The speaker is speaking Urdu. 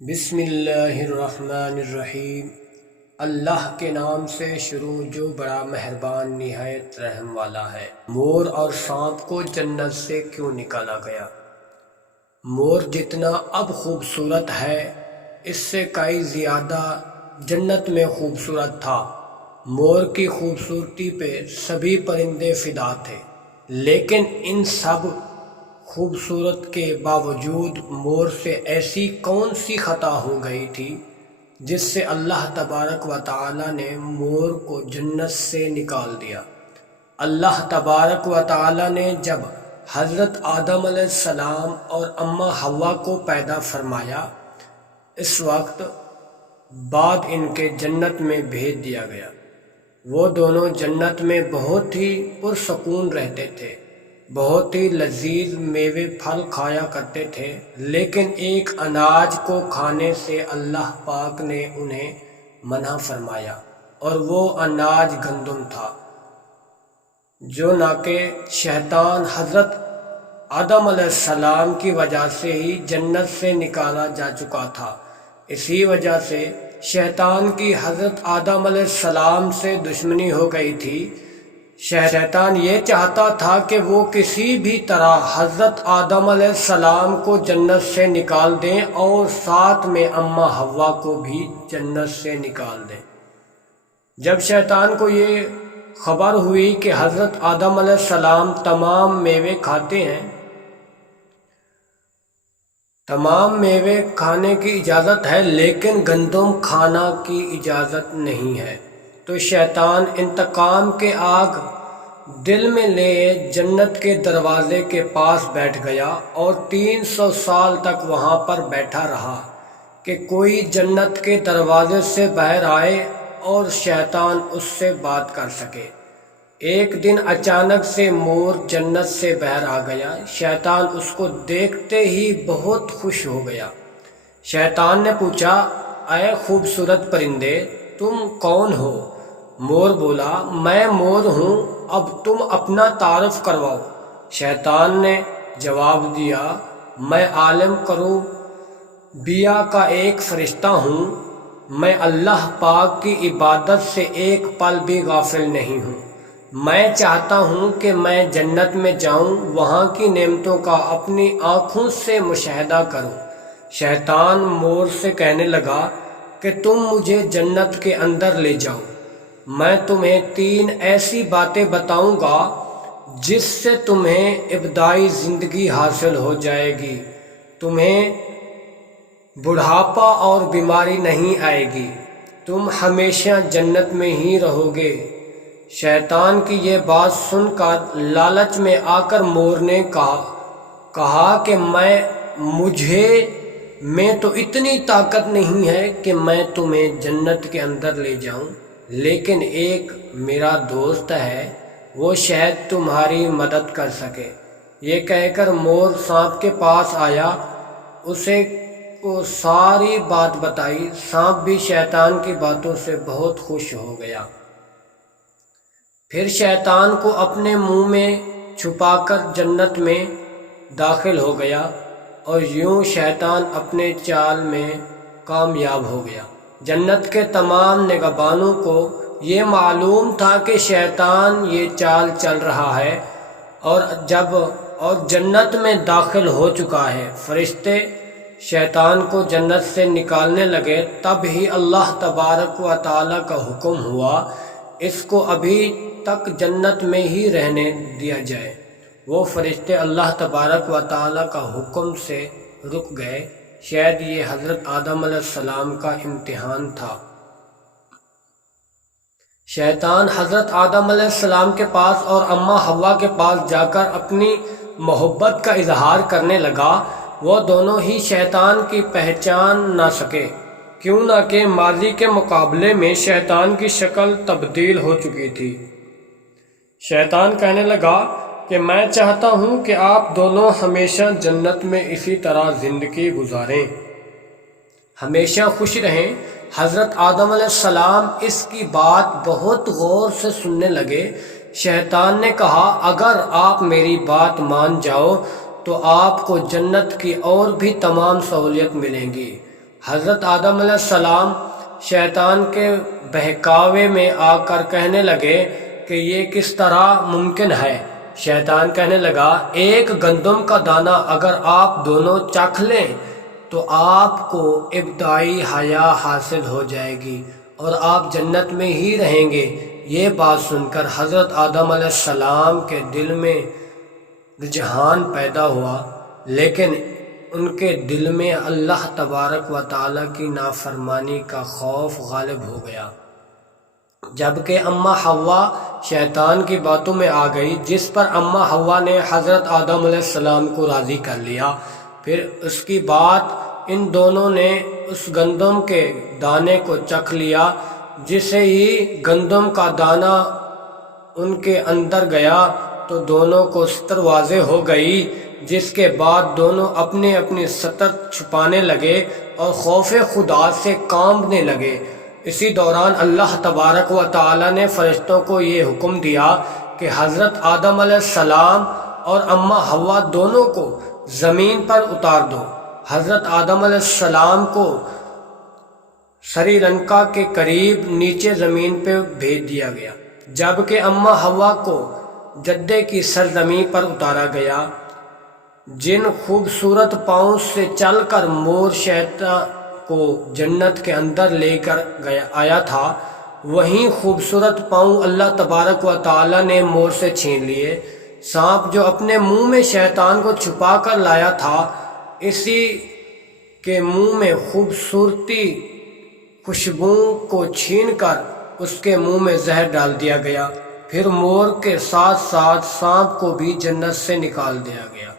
بسم اللہ الرحمن الرحیم۔ اللہ کے نام سے شروع جو بڑا مہربان نہایت رحم والا ہے۔ مور اور سانپ کو جنت سے کیوں نکالا گیا؟ مور جتنا اب خوبصورت ہے اس سے کئی زیادہ جنت میں خوبصورت تھا۔ مور کی خوبصورتی پہ سبھی پرندے فدا تھے، لیکن ان سب خوبصورت کے باوجود مور سے ایسی کون سی خطا ہو گئی تھی جس سے اللہ تبارک و تعالی نے مور کو جنت سے نکال دیا۔ اللہ تبارک و تعالی نے جب حضرت آدم علیہ السلام اور اماں حوا کو پیدا فرمایا، اس وقت بعد ان کے جنت میں بھیج دیا گیا۔ وہ دونوں جنت میں بہت ہی پرسکون رہتے تھے، بہت ہی لذیذ میوے پھل کھایا کرتے تھے، لیکن ایک اناج کو کھانے سے اللہ پاک نے انہیں منع فرمایا، اور وہ اناج گندم تھا، جو نہ کہ شیطان حضرت آدم علیہ السلام کی وجہ سے ہی جنت سے نکالا جا چکا تھا۔ اسی وجہ سے شیطان کی حضرت آدم علیہ السلام سے دشمنی ہو گئی تھی۔ شیطان یہ چاہتا تھا کہ وہ کسی بھی طرح حضرت آدم علیہ السلام کو جنت سے نکال دیں اور ساتھ میں اماں حوا کو بھی جنت سے نکال دیں۔ جب شیطان کو یہ خبر ہوئی کہ حضرت آدم علیہ السلام تمام میوے کھاتے ہیں، تمام میوے کھانے کی اجازت ہے لیکن گندم کھانا کی اجازت نہیں ہے، تو شیطان انتقام کے آگ دل میں لے جنت کے دروازے کے پاس بیٹھ گیا اور 300 سال تک وہاں پر بیٹھا رہا کہ کوئی جنت کے دروازے سے باہر آئے اور شیطان اس سے بات کر سکے۔ ایک دن اچانک سے مور جنت سے باہر آ گیا۔ شیطان اس کو دیکھتے ہی بہت خوش ہو گیا۔ شیطان نے پوچھا، اے خوبصورت پرندے، تم کون ہو؟ مور بولا، میں مور ہوں، اب تم اپنا تعارف کرواؤ۔ شیطان نے جواب دیا، میں عالم کروبیہ کا ایک فرشتہ ہوں، میں اللہ پاک کی عبادت سے ایک پل بھی غافل نہیں ہوں۔ میں چاہتا ہوں کہ میں جنت میں جاؤں، وہاں کی نعمتوں کا اپنی آنکھوں سے مشاہدہ کروں۔ شیطان مور سے کہنے لگا کہ تم مجھے جنت کے اندر لے جاؤ، میں تمہیں 3 ایسی باتیں بتاؤں گا جس سے تمہیں ابتدائی زندگی حاصل ہو جائے گی، تمہیں بڑھاپا اور بیماری نہیں آئے گی، تم ہمیشہ جنت میں ہی رہو گے۔ شیطان کی یہ بات سن کر لالچ میں آ کر مور نے کہا کہ مجھے میں تو اتنی طاقت نہیں ہے کہ میں تمہیں جنت کے اندر لے جاؤں، لیکن ایک میرا دوست ہے، وہ شاید تمہاری مدد کر سکے۔ یہ کہہ کر مور سانپ کے پاس آیا، اسے کو ساری بات بتائی۔ سانپ بھی شیطان کی باتوں سے بہت خوش ہو گیا۔ پھر شیطان کو اپنے منہ میں چھپا کر جنت میں داخل ہو گیا، اور یوں شیطان اپنے چال میں کامیاب ہو گیا۔ جنت کے تمام نگہبانوں کو یہ معلوم تھا کہ شیطان یہ چال چل رہا ہے اور جنت میں داخل ہو چکا ہے۔ فرشتے شیطان کو جنت سے نکالنے لگے، تب ہی اللہ تبارک و تعالی کا حکم ہوا، اس کو ابھی تک جنت میں ہی رہنے دیا جائے۔ وہ فرشتے اللہ تبارک و تعالی کا حکم سے رک گئے۔ شاید یہ حضرت آدم علیہ السلام کا امتحان تھا۔ شیطان حضرت آدم علیہ السلام کے پاس اور اماں حوا کے پاس جا کر اپنی محبت کا اظہار کرنے لگا۔ وہ دونوں ہی شیطان کی پہچان نہ سکے، کیوں نہ کہ ماضی کے مقابلے میں شیطان کی شکل تبدیل ہو چکی تھی۔ شیطان کہنے لگا کہ میں چاہتا ہوں کہ آپ دونوں ہمیشہ جنت میں اسی طرح زندگی گزاریں، ہمیشہ خوش رہیں۔ حضرت آدم علیہ السلام اس کی بات بہت غور سے سننے لگے۔ شیطان نے کہا، اگر آپ میری بات مان جاؤ تو آپ کو جنت کی اور بھی تمام سہولیت ملیں گی۔ حضرت آدم علیہ السلام شیطان کے بہکاوے میں آ کر کہنے لگے کہ یہ کس طرح ممکن ہے۔ شیطان کہنے لگا ایک گندم کا دانہ اگر آپ دونوں چکھ لیں تو آپ کو ابتدائی حیا حاصل ہو جائے گی اور آپ جنت میں ہی رہیں گے۔ یہ بات سن کر حضرت آدم علیہ السلام کے دل میں رجحان پیدا ہوا، لیکن ان کے دل میں اللہ تبارک و تعالیٰ کی نافرمانی کا خوف غالب ہو گیا۔ جبکہ اماں حوا شیطان کی باتوں میں آ گئی، جس پر اماں حوا نے حضرت آدم علیہ السلام کو راضی کر لیا۔ پھر اس کی بات ان دونوں نے اس گندم کے دانے کو چکھ لیا۔ جسے ہی گندم کا دانہ ان کے اندر گیا تو دونوں کو ستر واضح ہو گئی، جس کے بعد دونوں اپنی اپنی ستر چھپانے لگے اور خوف خدا سے کانپنے لگے۔ اسی دوران اللہ تبارک و تعالی نے فرشتوں کو یہ حکم دیا کہ حضرت آدم علیہ السلام اور اماں حوا دونوں کو زمین پر اتار دو۔ حضرت آدم علیہ السلام کو سری لنکا کے قریب نیچے زمین پہ بھیج دیا گیا، جبکہ اماں حوا کو جدے کی سرزمین پر اتارا گیا۔ جن خوبصورت پاؤں سے چل کر مور شیطان کو جنت کے اندر لے کر آیا تھا، وہیں خوبصورت پاؤں اللہ تبارک و تعالی نے مور سے چھین لیے۔ سانپ جو اپنے منہ میں شیطان کو چھپا کر لایا تھا، اسی کے منہ میں خوبصورتی خوشبو کو چھین کر اس کے منہ میں زہر ڈال دیا گیا۔ پھر مور کے ساتھ ساتھ سانپ کو بھی جنت سے نکال دیا گیا۔